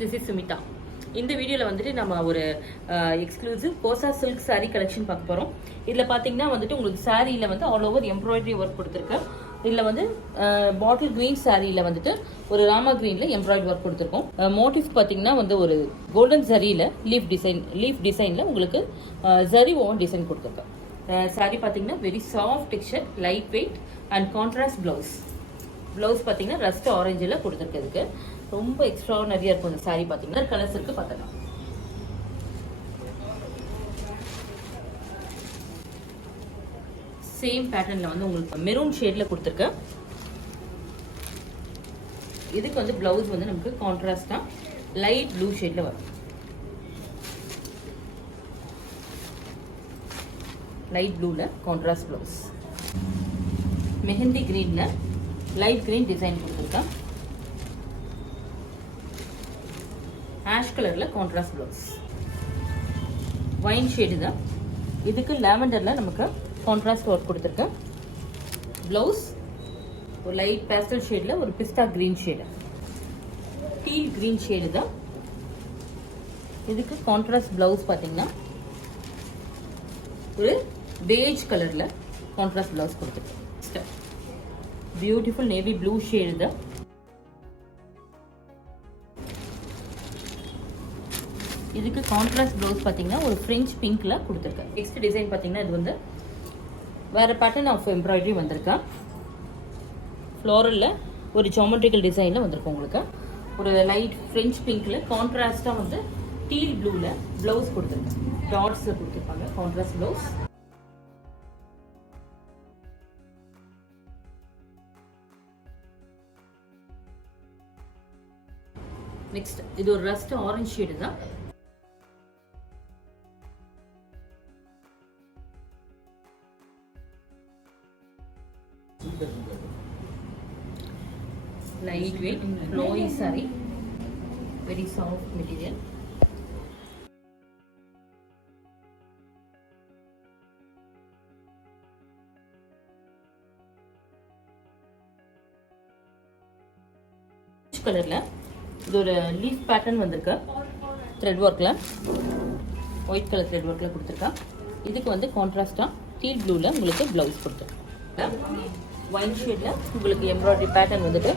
this is Sumita. இந்த வீடியோல வந்துட்டு நம்ம ஒரு exclusive kosa silk saree collection பார்க்க போறோம். இதுல பாத்தீங்கன்னா வந்துட்டு உங்களுக்கு சாரீல வந்து ஆல் ஓவர் எம்ப்ராய்டரி ஒர்க் கொடுத்திருக்கேன். இதுல வந்து பாட்டில் கிரீன் சாரீல வந்துட்டு ஒரு ராமா கிரீன்ல எம்ப்ராய்டரி ஒர்க் கொடுத்திருக்கோம். மோட்டிவ் பாத்தீங்கன்னா வந்து ஒரு கோல்டன் ஜரியில லீஃப் டிசைன்ல உங்களுக்கு ஜரி ஓன் டிசைன் கொடுத்திருக்கேன். சாரீ பாத்தீங்கன்னா very soft texture, light weight and contrast blouse பாத்தீங்கன்னா ரஸ்ட் ஆரஞ்சுல கொடுத்திருக்கிறதுக்கு ரொம்ப எக்ஸ்ட்ரானரியா இருக்கும். இந்த சாரி பாத்தீங்கன்னா கலர்ஸ் இருக்கு, பார்க்கலாம். சேம் பேட்டர்ன்ல வந்து உங்களுக்கு மெரூன் ஷேட்ல கொடுத்திருக்கேன். இதுக்கு வந்து பிளவுஸ் வந்து நமக்கு கான்ட்ராஸ்டா லைட் ப்ளூ ஷேட்ல வரும். லைட் ப்ளூல கான்ட்ராஸ்ட் பிளவுஸ். மெஹந்தி கிரீன்ல லைட் கிரீன் டிசைன் கொடுத்திருக்கேன். ஆஷ் கலர்ல கான்ட்ராஸ்ட் பிளவுஸ். வைன் ஷேடு தான். இதுக்கு லாவெண்டர்ல நமக்கு கான்ட்ராஸ்ட் ஒர்க் கொடுத்திருக்கேன். பிளவுஸ் ஒரு லைட் பேஸ்டல் ஷேட்ல ஒரு pista green shade, teal green shade தான். இதுக்கு கான்ட்ராஸ்ட் பிளவுஸ் பாத்தீங்கன்னா ஒரு பேஜ் கலர்ல கான்ட்ராஸ்ட் பிளவுஸ் கொடுத்திருக்கேன். பியூட்டிஃபுல் நேவி ப்ளூ ஷேடு தான். இதுக்கு கான்ட்ராஸ்ட் ப்ளவுஸ் பார்த்தீங்கன்னா ஒரு ஃப்ரெஞ்ச் பிங்க்ல கொடுத்துருக்கேன். நெக்ஸ்ட் டிசைன் பார்த்தீங்கன்னா இது வந்து வேற பேட்டர்ன் ஆஃப் எம்ப்ராய்டரி வந்திருக்கா. ஃப்ளோரல்ல ஒரு ஜியோமெட்ரிக்கல் டிசைன்ல வந்திருக்கும். உங்களுக்கு ஒரு லைட் ஃப்ரெஞ்ச் பிங்க்ல கான்ட்ராஸ்டா வந்து டீல் ப்ளூல பிளவுஸ் கொடுத்துருக்கேன். டாட்ஸ் கொடுத்துருப்பாங்க கான்ட்ராஸ்ட் பிளவுஸ். நெக்ஸ்ட் இது ஒரு ரஸ்ட் ஆரஞ்சு ஷேடு தான். Light weight flowy saree, very soft material. கலர்ல இது ஒரு லீஃப் பேட்டர்ன் வந்திருக்கு. த்ரெட் ஒர்க்ல ஒயிட் கலர் த்ரெட் ஒர்க்ல கொடுத்துருக்கா. இதுக்கு வந்து கான்ட்ராஸ்டா டீல் ப்ளூல உங்களுக்கு பிளவுஸ் கொடுத்துருக்கேன். ஒயின் ஷேட்ல உங்களுக்கு எம்ப்ராய்டரி பேட்டர்ன் வந்துட்டு